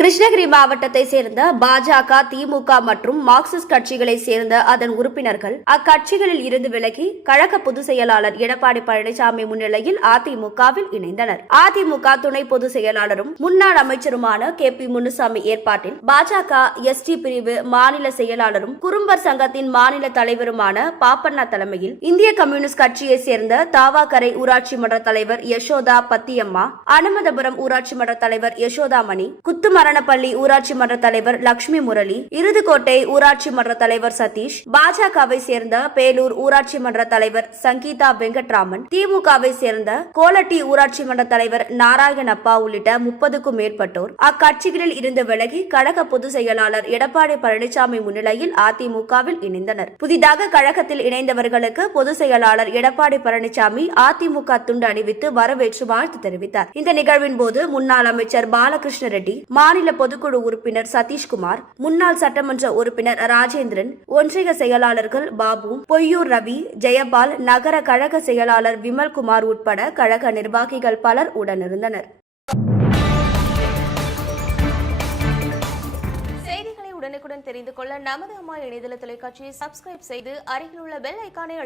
கிருஷ்ணகிரி மாவட்டத்தை சேர்ந்த பாஜக, திமுக மற்றும் மார்க்சிஸ்ட் கட்சிகளை சேர்ந்த அதன் உறுப்பினர்கள் அக்கட்சிகளில் இருந்து விலகி கழக பொதுச் செயலாளர் எடப்பாடி பழனிசாமி முன்னிலையில் அதிமுகவில் இணைந்தனர். அதிமுக துணை பொதுச் செயலாளரும் முன்னாள் அமைச்சருமான KP முனுசாமி ஏற்பாட்டில் பாஜக ST பிரிவு மாநில செயலாளரும் குறும்பர் சங்கத்தின் மாநில தலைவருமான பாப்பண்ணா தலைமையில் இந்திய கம்யூனிஸ்ட் கட்சியை சேர்ந்த தாவாக்கரை ஊராட்சி மன்ற தலைவர் யசோதா பத்தியம்மா, அனுமதபுரம் ஊராட்சி மன்ற தலைவர் யசோதாமணி, குத்துமரணப்பள்ளி ஊராட்சி மன்ற தலைவர் லட்சுமி முரளி, இருதுகோட்டை ஊராட்சி மன்ற தலைவர் சதீஷ், பாஜகவை சேர்ந்த பேலூர் ஊராட்சி மன்ற தலைவர் சங்கீதா வெங்கட்ராமன், திமுகவை சேர்ந்த கோலட்டி ஊராட்சி மன்ற தலைவர் நாராயணப்பா உள்ளிட்ட 30க்கும் மேற்பட்டோர் அக்கட்சிகளில் இருந்து விலகி கழக பொதுச் செயலாளர் எடப்பாடி பழனிசாமி முன்னிலையில் அதிமுகவில் இணைந்தனர். புதிதாக கழகத்தில் இணைந்தவர்களுக்கு பொதுச் செயலாளர் எடப்பாடி பழனிசாமி அதிமுக துண்டு அணிவித்து வரவேற்று வாழ்த்து தெரிவித்தார். இந்த நிகழ்வின் போது முன்னாள் அமைச்சர் பாலகிருஷ்ண ரெட்டி, மாநில பொதுக்குழு உறுப்பினர் சதீஷ்குமார், முன்னாள் சட்டமன்ற உறுப்பினர் ராஜேந்திரன், ஒன்றிய செயலாளர்கள் பாபு, பொய்யூர் ரவி, ஜெயபால், நகர கழக செயலாளர் விமல்குமார் உட்பட கழக நிர்வாகிகள் பலர் உடனிருந்தனர். செய்திகளை உடனுக்குடன் தெரிந்து கொள்ள நமது அம்மா இணையதள தொலைக்காட்சியை சப்ஸ்கிரைப் செய்து அருகில் உள்ள பெல் ஐகானை